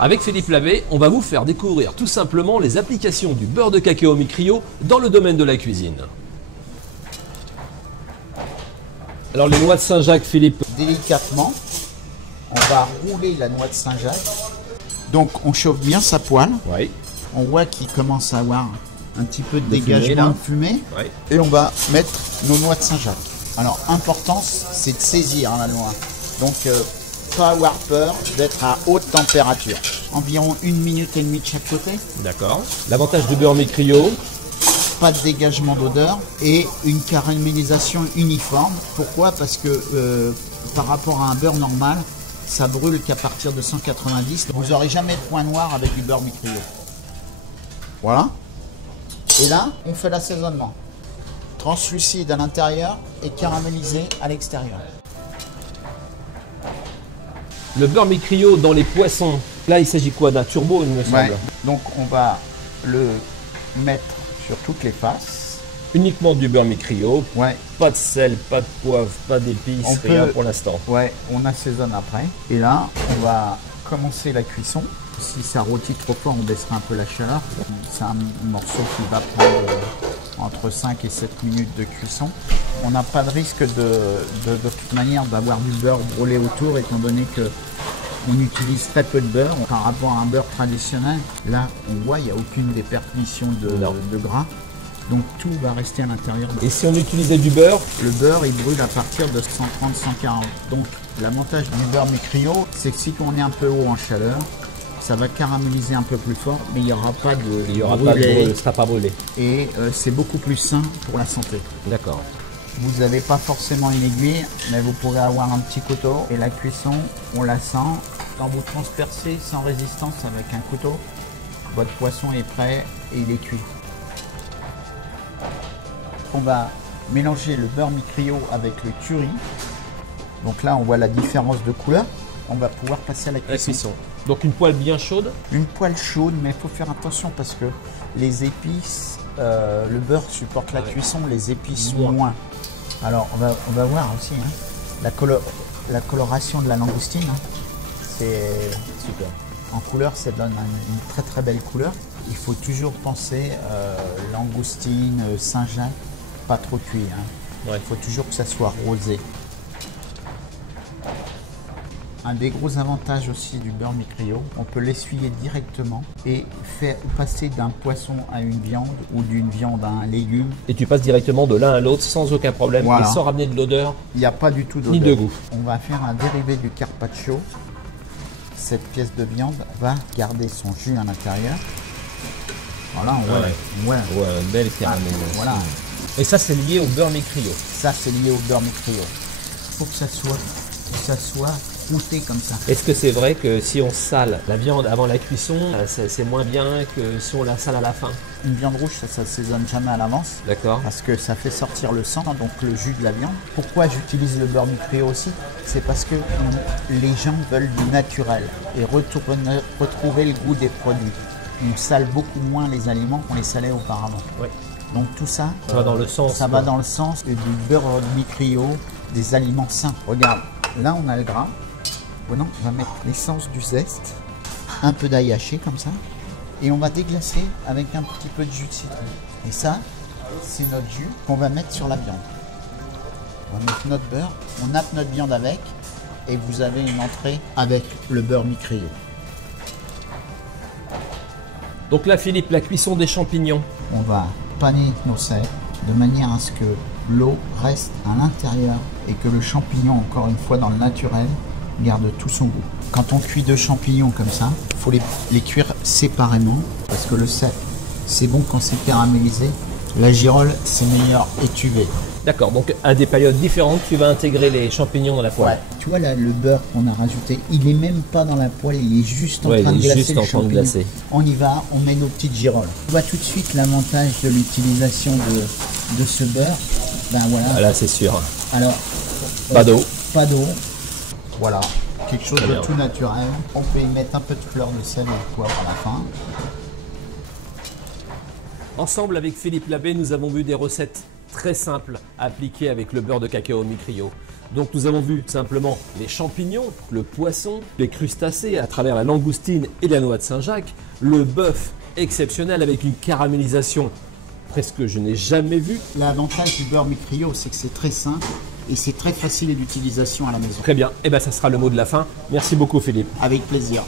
Avec Philippe Labbé, on va vous faire découvrir tout simplement les applications du beurre de cacao Micrio dans le domaine de la cuisine. Alors les noix de Saint-Jacques, Philippe. Délicatement, on va rouler la noix de Saint-Jacques. Donc on chauffe bien sa poêle. Oui. On voit qu'il commence à avoir un petit peu de De dégagement de fumée. Oui. Et on va mettre nos noix de Saint-Jacques. Alors important, c'est de saisir la noix. Donc pas avoir peur d'être à haute température. Environ 1 minute et demie de chaque côté. D'accord. L'avantage du beurre Micrio. Pas de dégagement d'odeur et une caramélisation uniforme. Pourquoi? Parce que par rapport à un beurre normal, ça brûle qu'à partir de 190. Vous n'aurez jamais de point noir avec du beurre Micrio. Voilà. Et là, on fait l'assaisonnement. Translucide à l'intérieur et caramélisé à l'extérieur. Le beurre Micrio dans les poissons. Là, il s'agit quoi? D'un turbo, il me semble. Ouais. Donc on va le mettre sur toutes les faces. Uniquement du beurre Micrio. Ouais. Pas de sel, pas de poivre, pas d'épices, rien pour l'instant. Ouais, on assaisonne après. Et là, on va commencer la cuisson. Si ça rôtit trop fort, on baissera un peu la chaleur. C'est un morceau qui va prendre entre 5 et 7 minutes de cuisson. On n'a pas de risque de toute manière d'avoir du beurre brûlé autour, étant donné que on utilise très peu de beurre par rapport à un beurre traditionnel. Là, on voit, il n'y a aucune déperdition de gras. Donc tout va rester à l'intérieur. Et si on utilisait du beurre? Le beurre, il brûle à partir de 130-140. Donc l'avantage du beurre Micrio, c'est que si on est un peu haut en chaleur, ça va caraméliser un peu plus fort, mais il n'y aura pas de Il n'y aura pas de brûlé, sera pas brûlé. Et c'est beaucoup plus sain pour la santé. D'accord. Vous n'avez pas forcément une aiguille, mais vous pourrez avoir un petit couteau. Et la cuisson, on la sent. Quand vous transpercez sans résistance avec un couteau, votre poisson est prêt et il est cuit. On va mélanger le beurre Micrio avec le curry. Donc là, on voit la différence de couleur. On va pouvoir passer à la cuisson. Donc une poêle bien chaude? Une poêle chaude, mais il faut faire attention parce que les épices, le beurre supporte la cuisson, les épices moins. Alors on va voir aussi hein, la coloration de la langoustine. Hein, c'est super. En couleur, ça donne une très très belle couleur. Il faut toujours penser langoustine, Saint-Jacques, pas trop cuit. Hein. Ouais. Il faut toujours que ça soit rosé. Un des gros avantages aussi du beurre Micrio, on peut l'essuyer directement et faire passer d'un poisson à une viande ou d'une viande à un légume. Et tu passes directement de l'un à l'autre sans aucun problème, voilà. Et sans ramener de l'odeur. Il n'y a pas du tout d'odeur. Ni de goût. On va faire un dérivé du carpaccio. Cette pièce de viande va garder son jus à l'intérieur. Voilà, on voit. Ouais, belle caramel. Voilà. Et ça, c'est lié au beurre Micrio. Ça, c'est lié au beurre Micrio. Il faut que ça soit croûté comme ça. Est-ce que c'est vrai que si on sale la viande avant la cuisson, c'est moins bien que si on la sale à la fin? Une viande rouge, ça s'assaisonne jamais à l'avance. D'accord. Parce que ça fait sortir le sang, donc le jus de la viande. Pourquoi j'utilise le beurre Micrio aussi? C'est parce que les gens veulent du naturel et retrouver le goût des produits. On sale beaucoup moins les aliments qu'on les salait auparavant. Oui. Donc tout ça, ça va dans le sens. Ça va dans le sens du beurre Micrio, des aliments sains. Regarde, là on a le gras. Bon, on va mettre l'essence du zeste, un peu d'ail haché comme ça, et on va déglacer avec un petit peu de jus de citron. Et ça, c'est notre jus qu'on va mettre sur la viande. On va mettre notre beurre, on nappe notre viande avec, et vous avez une entrée avec le beurre Micrio. Donc là, Philippe, la cuisson des champignons. On va paner nos sels de manière à ce que l'eau reste à l'intérieur et que le champignon, encore une fois dans le naturel, garde tout son goût. Quand on cuit 2 champignons comme ça, il faut les cuire séparément parce que le sel, c'est bon quand c'est caramélisé. La girole, c'est meilleur étuvé. D'accord, donc à des périodes différentes, tu vas intégrer les champignons dans la poêle. Ouais. Tu vois là, le beurre qu'on a rajouté, il n'est même pas dans la poêle, il est juste en train de glacer le champignon. On y va, on met nos petites girolles. On voit tout de suite l'avantage de l'utilisation de ce beurre. Ben voilà. Là, c'est sûr. Alors, pas d'eau. Pas d'eau. Voilà, quelque chose de tout naturel. On peut y mettre un peu de fleur de sel et de poivre à la fin. Ensemble avec Philippe Labbé, nous avons vu des recettes très simple à appliquer avec le beurre de cacao mi-cryo. Donc nous avons vu simplement les champignons, le poisson, les crustacés à travers la langoustine et la noix de Saint-Jacques, le bœuf exceptionnel avec une caramélisation presque je n'ai jamais vue. L'avantage du beurre mi-cryo, c'est que c'est très simple et c'est très facile d'utilisation à la maison. Très bien, et bien ça sera le mot de la fin. Merci beaucoup Philippe. Avec plaisir.